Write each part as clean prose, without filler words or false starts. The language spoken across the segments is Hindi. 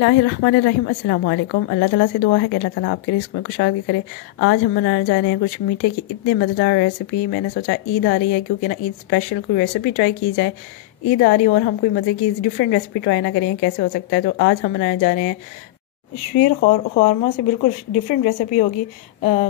बिस्मिल्लाहिर्रहमानिर्रहीम अस्सलाम वालेकुम। अल्लाह ताला से दुआ है कि अल्लाह ताला आपके रिस्क में कुशादगी करे। आज हम बनाने जा रहे हैं कुछ मीठे की इतनी मज़ेदार रेसिपी। मैंने सोचा ईद आ रही है, क्योंकि ना ईद स्पेशल कोई रेसिपी ट्राई की जाए। ईद आ रही है और हम कोई मज़े की डिफरेंट रेसिपी ट्राई ना करें, कैसे हो सकता है। तो आज हम बनाने जा रहे हैं शीर ख़ौरमा से बिल्कुल डिफरेंट रेसिपी होगी।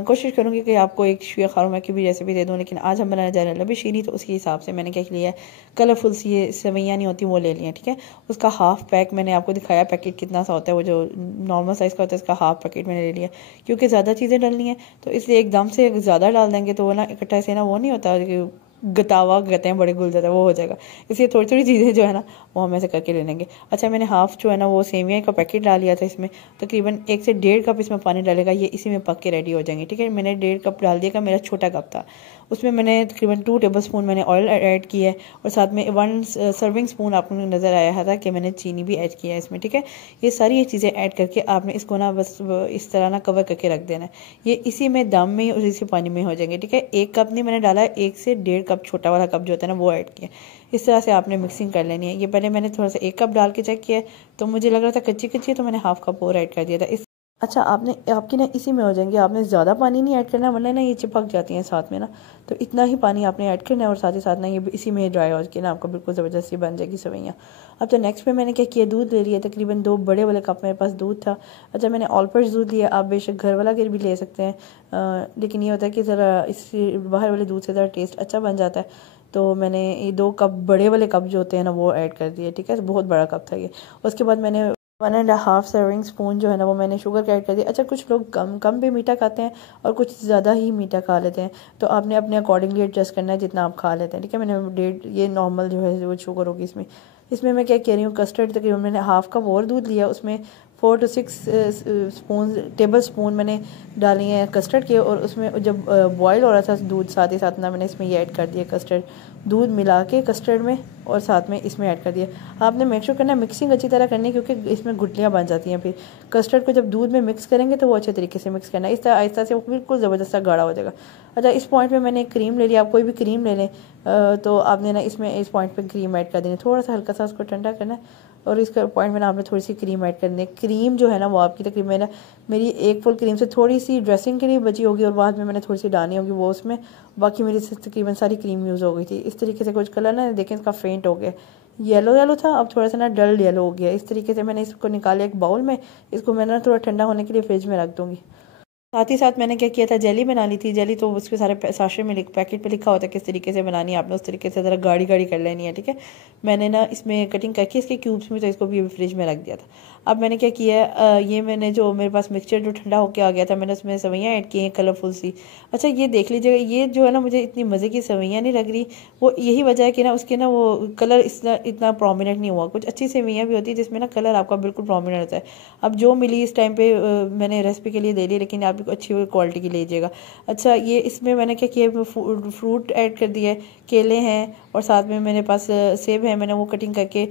कोशिश करूँगी कि आपको एक शीर ख़ौरमा की भी रेसिपी दे दूँ, लेकिन आज हम बनाने जा रहे हैं लबी शीरी। तो उसके हिसाब से मैंने क्या लिया है, कलरफुल सी ये सेवइयाँ नहीं होती वो ले लिया, ठीक है। उसका हाफ़ पैक मैंने आपको दिखाया, पैकेट कितना सा होता है, वो जो नॉर्मल साइज़ का होता है, उसका हाफ़ पैकेट मैंने ले लिया। क्योंकि ज़्यादा चीज़ें डालनी है तो इसलिए एकदम से ज़्यादा डाल देंगे तो वो ना इकट्ठा से ना वो नहीं होता कि गतावा कहते हैं, बड़े गुल जाता है, वो हो जाएगा। इसलिए थोड़ी थोड़ी चीज़ें जो है ना वो हम ऐसे करके ले लेंगे। अच्छा, मैंने हाफ़ जो है ना वो सेविया का पैकेट डाल लिया था। इसमें तकरीबन 1 से 1.5 कप इसमें पानी डालेगा, ये इसी में पक के रेडी हो जाएंगे, ठीक है। मैंने 1.5 कप डाल दिया, मेरा छोटा कप था। उसमें मैंने तकरीबन 2 टेबल स्पून मैंने ऑयल ऐड किया है, और साथ में 1 सर्विंग स्पून आपको नज़र आया था कि मैंने चीनी भी ऐड किया है इसमें, ठीक है। ये सारी ये चीज़ें ऐड करके आपने इसको ना बस इस तरह ना कवर करके रख देना है। ये इसी में दम में और इसी पानी में हो जाएंगे, ठीक है। 1 कप नहीं मैंने डाला, 1 से 1.5 कप छोटा वाला कप जो होता है ना वो ऐड किया। इस तरह से आपने मिक्सिंग कर लेनी है। ये पहले मैंने थोड़ा सा 1 कप डाल के चेक किया, तो मुझे लग रहा था कच्ची कच्ची, तो मैंने हाफ़ कप और ऐड कर दिया था इस। अच्छा, आपने आपकी ना इसी में हो जाएंगे, आपने ज़्यादा पानी नहीं ऐड करना, वरना ना ये चिपक जाती हैं साथ में ना। तो इतना ही पानी आपने ऐड करना है, और साथ ही साथ ना ये इसी में ड्राई हो के ना आपको बिल्कुल ज़बरदस्ती बन जाएगी सेवइयाँ। अब तो नेक्स्ट पे मैंने क्या किया, दूध ले लिया, तकरीबन 2 बड़े वाले कप मेरे पास दूध था। अच्छा, मैंने ऑल पर्स दूध लिया, आप बेशक घर वाला गिर भी ले सकते हैं, लेकिन ये होता है कि ज़रा इससे बाहर वाले दूध से ज़रा टेस्ट अच्छा बन जाता है। तो मैंने ये 2 कप बड़े वाले कप जो होते हैं ना वो ऐड कर दिए, ठीक है। बहुत बड़ा कप था ये। उसके बाद मैंने 1.5 सर्विंग स्पून जो है ना वो मैंने शुगर का ऐड कर दिया। अच्छा, कुछ लोग कम कम भी मीठा खाते हैं और कुछ ज़्यादा ही मीठा खा लेते हैं, तो आपने अपने अकॉर्डिंगली एडजस्ट करना है जितना आप खा लेते हैं, ठीक है। मैंने 1.5 ये नॉर्मल जो है वो शुगर होगी इसमें। इसमें मैं क्या कह रही हूँ, कस्टर्ड तकरीबन मैंने हाफ़ कप और दूध लिया, उसमें 4 to 6 स्पून टेबल स्पून मैंने डाली हैं कस्टर्ड के, और उसमें जब बॉयल हो रहा था दूध, साथ ही साथ ना मैंने इसमें ये ऐड कर दिया कस्टर्ड, दूध मिला के कस्टर्ड में और साथ में इसमें ऐड कर दिया। आपने मेक श्योर करना है मिक्सिंग अच्छी तरह करनी है, क्योंकि इसमें गुठलियाँ बन जाती हैं। फिर कस्टर्ड को जब दूध में मिक्स करेंगे तो वो अच्छे तरीके से मिक्स करना है, इस तरह आहिस्ता से वो बिल्कुल ज़बरदस्त गाढ़ा हो जाएगा। अच्छा, इस पॉइंट में मैंने एक क्रीम ले लिया, आप कोई भी क्रीम ले लें, तो आपने ना इसमें इस पॉइंट पर क्रीम ऐड कर देनी, थोड़ा सा हल्का सा उसको ठंडा करना है, और इस पॉइंट में ना आपने थोड़ी सी क्रीम ऐड करनी है। क्रीम जो है ना वो आपकी तकरीबन ना मेरी 1 फुल क्रीम से थोड़ी सी ड्रेसिंग के लिए बची होगी, और बाद में मैंने थोड़ी सी डालनी होगी वो उसमें, बाकी मेरी तकरीबन सारी क्रीम यूज़ हो गई थी। इस तरीके से कुछ कलर ना देखें इसका फेंट हो गया, येलो येलो था, अब थोड़ा सा ना डल येलो हो गया। इस तरीके से मैंने इसको निकाला एक बाउल में, इसको मैं ना थोड़ा ठंडा होने के लिए फ्रिज में रख दूँगी। साथ ही साथ मैंने क्या किया था, जेली बना ली थी। जेली तो उसके सारे साशे में पैकेट पे लिखा होता है किस तरीके से बनानी है, आपने उस तरीके से ज़रा गाढ़ी गाढ़ी कर लेनी है, ठीक है। मैंने ना इसमें कटिंग करके इसके क्यूब्स में, तो इसको भी फ्रिज में रख दिया था। अब मैंने क्या किया है, ये मैंने जो मेरे पास मिक्सचर जो ठंडा होकर आ गया था, मैंने उसमें सेवइयाँ ऐड की हैं कलरफुल सी। अच्छा, ये देख लीजिएगा, ये जो है ना मुझे इतनी मज़े की सेवइयाँ नहीं लग रही, वो यही वजह है कि ना उसके ना वो कलर इतना प्रोमिनेंट नहीं हुआ। कुछ अच्छी सेवइयाँ भी होती है जिसमें ना कलर आपका बिल्कुल प्रोमिनेंट होता है। अब जो मिली इस टाइम पे मैंने रेसिपी के लिए दे ली, लेकिन आप अच्छी क्वालिटी की लीजिएगा। अच्छा, ये इसमें मैंने क्या किया, फ्रूट ऐड कर दिया है, केले हैं, और साथ में मेरे पास सेब है, मैंने वो कटिंग करके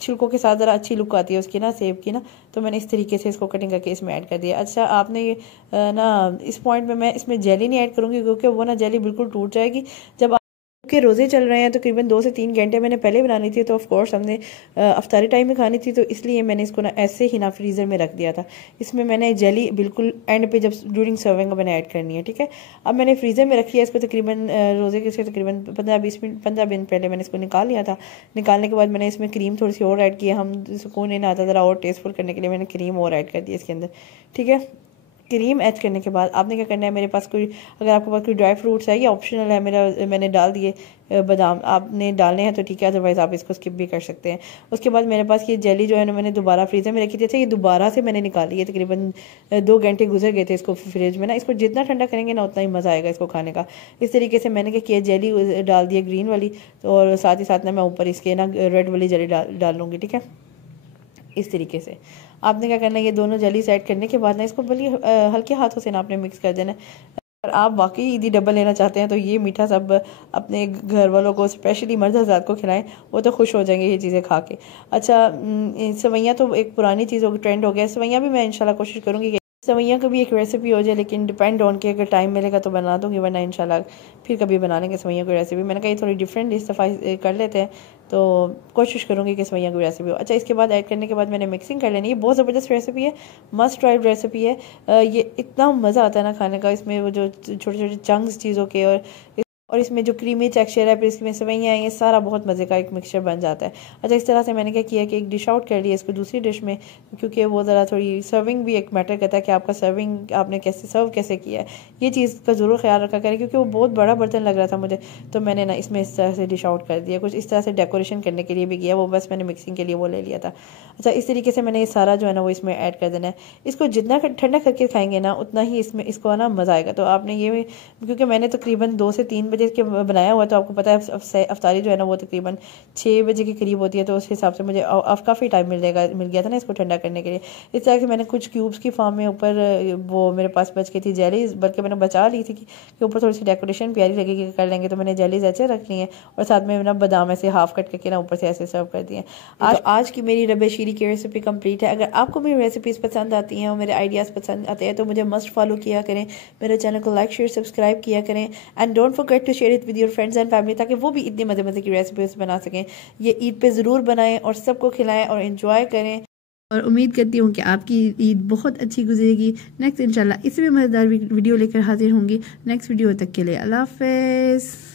छिलकों के साथ ज़रा अच्छी लुक आती है उसकी ना सेब की ना, तो मैंने इस तरीके से इसको कटिंग करके इसमें ऐड कर दिया। अच्छा, आपने ना इस पॉइंट में मैं इसमें जेली नहीं ऐड करूँगी, क्योंकि वो ना जेली बिल्कुल टूट जाएगी। जब के रोज़े चल रहे हैं तो तकरीबन 2 से 3 घंटे मैंने पहले बनानी थी, तो ऑफ कोर्स हमने अफ्तारी टाइम में खानी थी, तो इसलिए मैंने इसको ना ऐसे ही ना फ्रीज़र में रख दिया था। इसमें मैंने जेली बिल्कुल एंड पे जब ड्यूरिंग सर्विंग मैंने ऐड करनी है, ठीक है। अब मैंने फ्रीज़र में रखी है इसको, तकरीबन रोज़े के से तकरीबन 15-20 मिनट 15 मिनट पहले मैंने इसको निकाल लिया था। निकालने के बाद मैंने इसमें क्रीम थोड़ी सी और ऐड की है, हम सुकून नहीं आता ज़रा और टेस्टफुल करने के लिए मैंने क्रीम और ऐड कर दी इसके अंदर, ठीक है। क्रीम ऐड करने के बाद आपने क्या करना है, मेरे पास कोई अगर आपके पास कोई ड्राई फ्रूट्स है, ये ऑप्शनल है मेरा, मैंने डाल दिए बादाम, आपने डालने हैं तो ठीक है, अदरवाइज़ आप इसको स्किप भी कर सकते हैं। उसके बाद मेरे पास ये जेली जो है ना मैंने दोबारा फ्रीज़र में रखी थी। अच्छा, ये दोबारा से मैंने निकाली है, तकरीबन 2 घंटे गुजर गए थे इसको फ्रिज में ना। इसको जितना ठंडा करेंगे ना उतना ही मज़ा आएगा इसको खाने का। इस तरीके से मैंने क्या किया, जेली डाल दी है ग्रीन वाली, और साथ ही साथ ना मैं ऊपर इसके ना रेड वाली जेली डाल लूँगी, ठीक है। इस तरीके से आपने क्या करना है, ये दोनों जेली ऐड करने के बाद ना इसको बड़ी हल्के हाथों से ना आपने मिक्स कर देना है। अगर आप वाकई ईदी डब्बल लेना चाहते हैं तो ये मीठा सब अपने घर वालों को, स्पेशली मर्द हज़रात को खिलाएं, वो तो खुश हो जाएंगे ये चीज़ें खा के। अच्छा, सेवइयाँ तो एक पुरानी चीज़ हो गई, ट्रेंड हो गया। सेवइयाँ भी मैं इंशाल्लाह कोशिश करूँगी कि सेवइयाँ का भी एक रेसिपी हो जाए, लेकिन डिपेंड ऑन के अगर टाइम मिलेगा तो बना दूँगी, वरना इंशाल्लाह फिर कभी बना लेंगे सेवइयों की रेसिपी। मैंने कहा ये थोड़ी डिफरेंट इस दफ़ा कर लेते हैं, तो कोशिश करूँगी कि सेवइयों की रेसिपी हो। अच्छा, इसके बाद ऐड करने के बाद मैंने मिक्सिंग कर लेनी है। बहुत ज़बरदस्त रेसिपी है, मस्ट ट्राई रेसिपी है। ये इतना मज़ा आता है ना खाने का, इसमें वो जो छोटे छोटे चंक्स चीज़ों के और इसमें जो क्रीमी टेक्सचर है, फिर इसमें सेवइयाँ हैं, ये सारा बहुत मज़े का एक मिक्सचर बन जाता है। अच्छा, इस तरह से मैंने क्या किया कि एक डिश आउट कर लिया इसको दूसरी डिश में, क्योंकि वो ज़रा थोड़ी सर्विंग भी एक मैटर करता है कि आपका सर्विंग आपने कैसे सर्व कैसे किया है, ये चीज़ का ज़रूर ख्याल रखा करें, क्योंकि वो बहुत बड़ा बर्तन लग रहा था मुझे, तो मैंने ना इसमें इस तरह से डिश आउट कर दिया। कुछ इस तरह से डेकोरेशन करने के लिए भी किया, वो बस मैंने मिक्सिंग के लिए वो ले लिया था। अच्छा, इस तरीके से मैंने ये सारा जो है ना वो इसमें ऐड कर देना है। इसको जितना ठंडा करके खाएंगे ना उतना ही इसमें इसको ना मज़ा आएगा। तो आपने ये, क्योंकि मैंने तकरीबन 2 से 3 बजे के बनाया हुआ, तो आपको पता है अफ्तारी जो है ना वो तकरीबन 6 बजे के करीब होती है, तो उस हिसाब से मुझे काफ़ी टाइम मिल गया था ना इसको ठंडा करने के लिए। इस तरह से मैंने कुछ क्यूब्स की फॉर्म में ऊपर वो मेरे पास बच गई थी जेलीज, बल्कि मैंने बचा ली थी कि ऊपर थोड़ी सी डेकोरेशन प्यारी लगेगी कर लेंगे, तो मैंने जेलीज ऐसे रख ली हैं और साथ में ना बादाम ऐसे हाफ कट करके ना ऊपर से ऐसे सर्व कर दिए। आज की मेरी रबे शीरी की रेसिपी कंप्लीट है। अगर आपको मेरी रेसिपीज़ पसंद आती हैं और मेरे आइडियाज़ पसंद आते हैं तो मुझे मस्ट फॉलो किया करें, मेरे चैनल को लाइक शेयर सब्सक्राइब किया करें, and don't forget to share it with your friends and family, ताकि वो भी इतनी मज़े मज़े की रेसिपीज़ बना सकें। ये ईद पे ज़रूर बनाएं और सबको खिलाएं और इन्जॉय करें, और उम्मीद करती हूँ कि आपकी ईद बहुत अच्छी गुजरेगी। नेक्स्ट इंशाल्लाह इससे भी मज़ेदार वीडियो लेकर हाजिर होंगी। नेक्स्ट वीडियो तक के लिए अल्लाह हाफ़िज़।